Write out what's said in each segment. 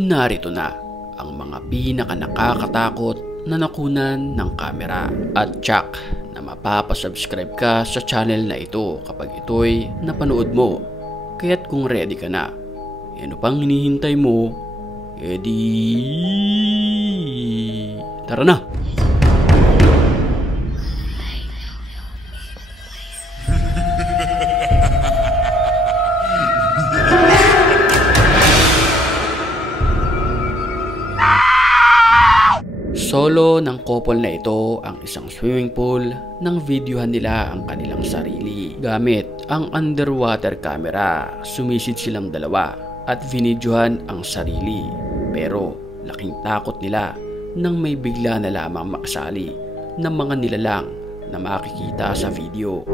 narito na ang mga pinaka-nakakatakot na nakunan ng kamera. At tsak na mapapasubscribe ka sa channel na ito kapag ito'y napanood mo. Kaya't kung ready ka na, ano pang hinihintay mo? Tara na! Solo ng couple na ito ang isang swimming pool nang videohan nila ang kanilang sarili. Gamit ang underwater camera, sumisid silang dalawa at vinidyohan ang sarili. Pero laking takot nila nang may bigla na lamang makasali ng mga nilalang na makikita sa video.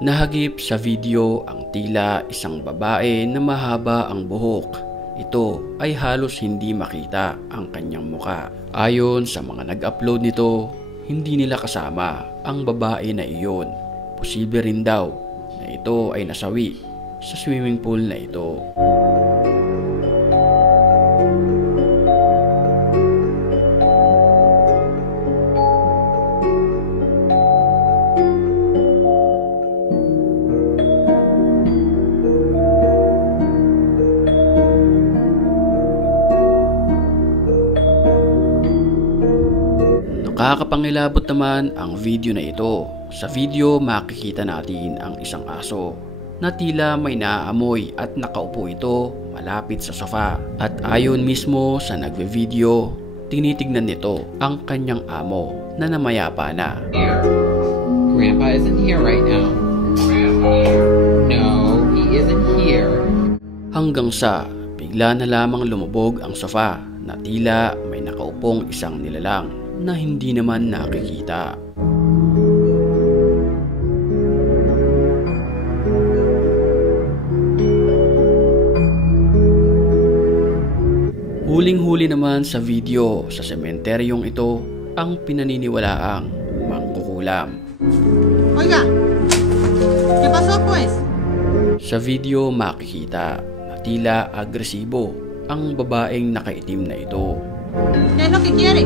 Nahagip sa video ang tila isang babae na mahaba ang buhok. Ito ay halos hindi makita ang kanyang muka. Ayon sa mga nag-upload nito, hindi nila kasama ang babae na iyon. Posible rin daw na ito ay nasawi sa swimming pool na ito. Nakakapangilabot naman ang video na ito. Sa video makikita natin ang isang aso na tila may naaamoy at nakaupo ito malapit sa sofa. At ayon mismo sa nagve-video, tinitignan nito ang kanyang amo na namayapa na. Grandpa isn't here right now. No, he isn't here. Hanggang sa bigla na lamang lumubog ang sofa na tila may nakaupong isang nilalang na hindi naman nakikita. Huling-huli naman sa video sa sementeryong ito ang pinaniniwalaang mangkukulam. Oiga, ¿qué pasó pues? Sa video makikita na tila agresibo ang babaeng nakaitim na ito. ¿Qué es lo que quiere?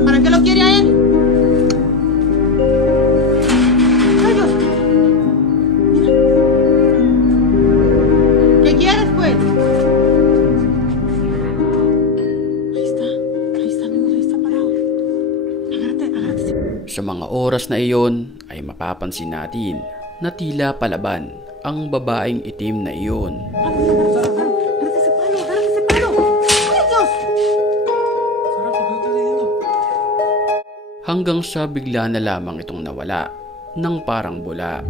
¿Para qué lo quiere a él? ¡Ay, Dios! Mira. ¿Qué quieres, pues? Ahí está, amigos, ahí está parado. Agárrate. Sa mga oras na iyon ay mapapansin natin na tila palaban ang babaeng itim na iyon. Hanggang sa bigla na lamang itong nawala ng parang bula.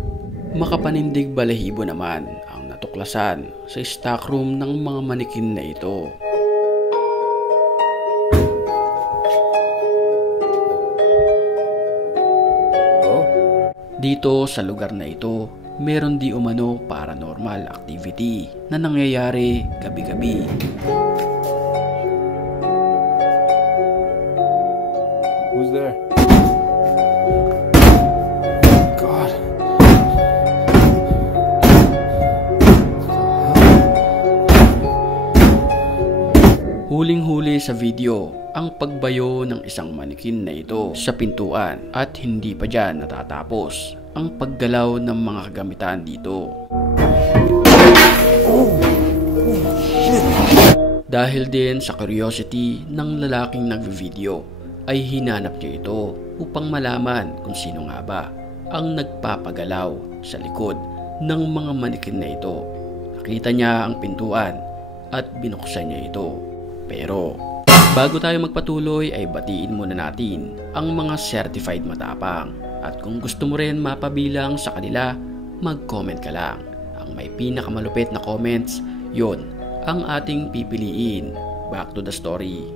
Makapanindig balahibo naman ang natuklasan sa stockroom ng mga manikin na ito. Dito sa lugar na ito, meron di umano paranormal activity na nangyayari gabi-gabi. Who's there? God. Huling-huli sa video ang pagbayo ng isang manikin na ito sa pintuan at hindi pa dyan natatapos ang paggalaw ng mga kagamitan dito. Dahil din sa curiosity ng lalaking nagve-video, ay hinanap niya ito upang malaman kung sino nga ba ang nagpapagalaw sa likod ng mga manikin na ito. Nakita niya ang pintuan at binuksan niya ito. Pero bago tayo magpatuloy ay batiin muna natin ang mga certified matapang. At kung gusto mo rin mapabilang sa kanila, mag-comment ka lang. Ang may pinakamalupit na comments, yon ang ating pipiliin. Back to the story.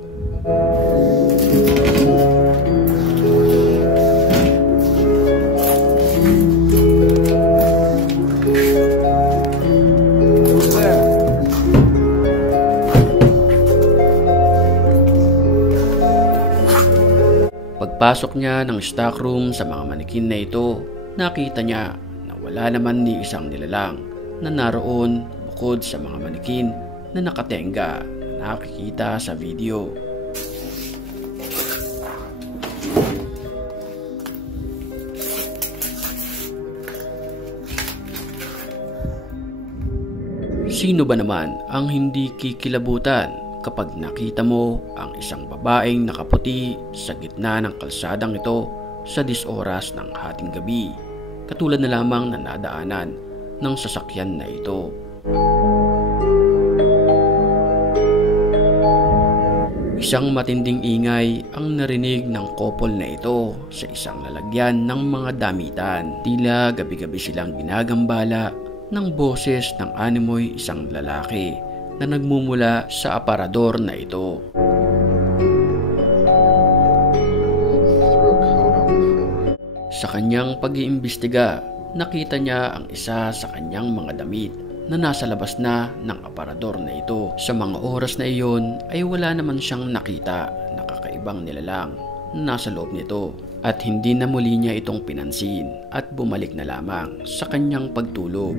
Pagpasok niya ng stockroom sa mga manikin na ito, nakita niya na wala naman ni isang nilalang na naroon bukod sa mga manikin na nakatenga na nakikita sa video. Sino ba naman ang hindi kikilabutan kapag nakita mo ang isang babaeng nakaputi sa gitna ng kalsadang ito sa 10 oras ng hating gabi, katulad na lamang na nadaanan ng sasakyan na ito. Isang matinding ingay ang narinig ng couple na ito sa isang lalagyan ng mga damitan. Tila gabi-gabi silang ginagambala ng boses ng animoy isang lalaki na nagmumula sa aparador na ito. Sa kanyang pag-iimbestiga, nakita niya ang isa sa kanyang mga damit na nasa labas na ng aparador na ito. Sa mga oras na iyon ay wala naman siyang nakita na kakaibang nilalang na nasa loob nito. At hindi na muli niya itong pinansin at bumalik na lamang sa kanyang pagtulog.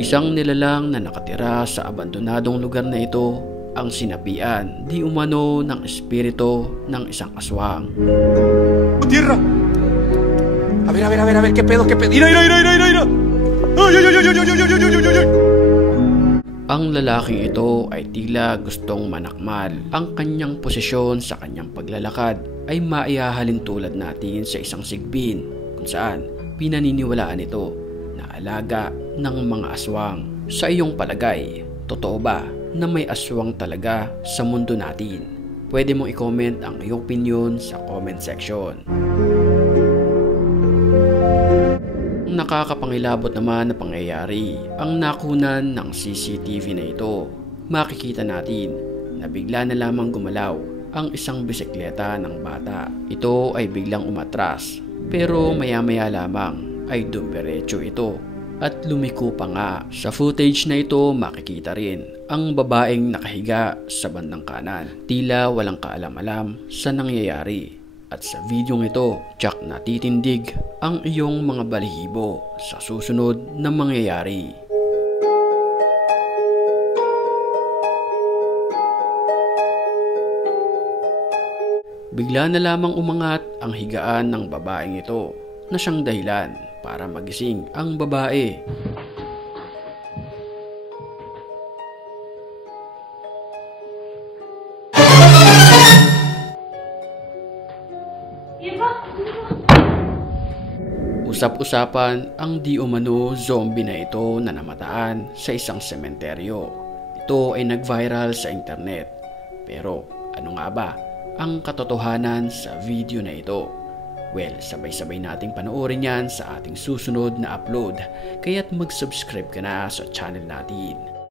Isang nilalang na nakatira sa abandonadong lugar na ito ang sinapian di umano ng espiritu ng isang aswang. ¡Tierra! A ver, ¿qué pedo? ¡Ira! Ang lalaking ito ay tila gustong manakmal. Ang kanyang posisyon sa kanyang paglalakad ay maihahalin tulad natin sa isang sigbin kung saan pinaniniwalaan ito na alaga ng mga aswang. Sa iyong palagay, totoo ba na may aswang talaga sa mundo natin? Pwede mong i-comment ang iyong opinion sa comment section. Nakakapangilabot naman na pangyayari ang nakunan ng CCTV na ito. Makikita natin na bigla na lamang gumalaw ang isang bisikleta ng bata. Ito ay biglang umatras pero maya-maya lamang ay dumiretso ito at lumiko pa nga. Sa footage na ito makikita rin ang babaeng nakahiga sa bandang kanan. Tila walang kaalam-alam sa nangyayari. At sa videong ito, tiyak na titindig ang iyong mga balahibo sa susunod na mangyayari. Bigla na lamang umangat ang higaan ng babaeng ito na siyang dahilan para magising ang babae. Usap-usapan ang di umano zombie na ito na namataan sa isang sementeryo. Ito ay nag-viral sa internet. Pero ano nga ba ang katotohanan sa video na ito? Well, sabay-sabay nating panoorin yan sa ating susunod na upload. Kaya't mag-subscribe ka na sa channel natin.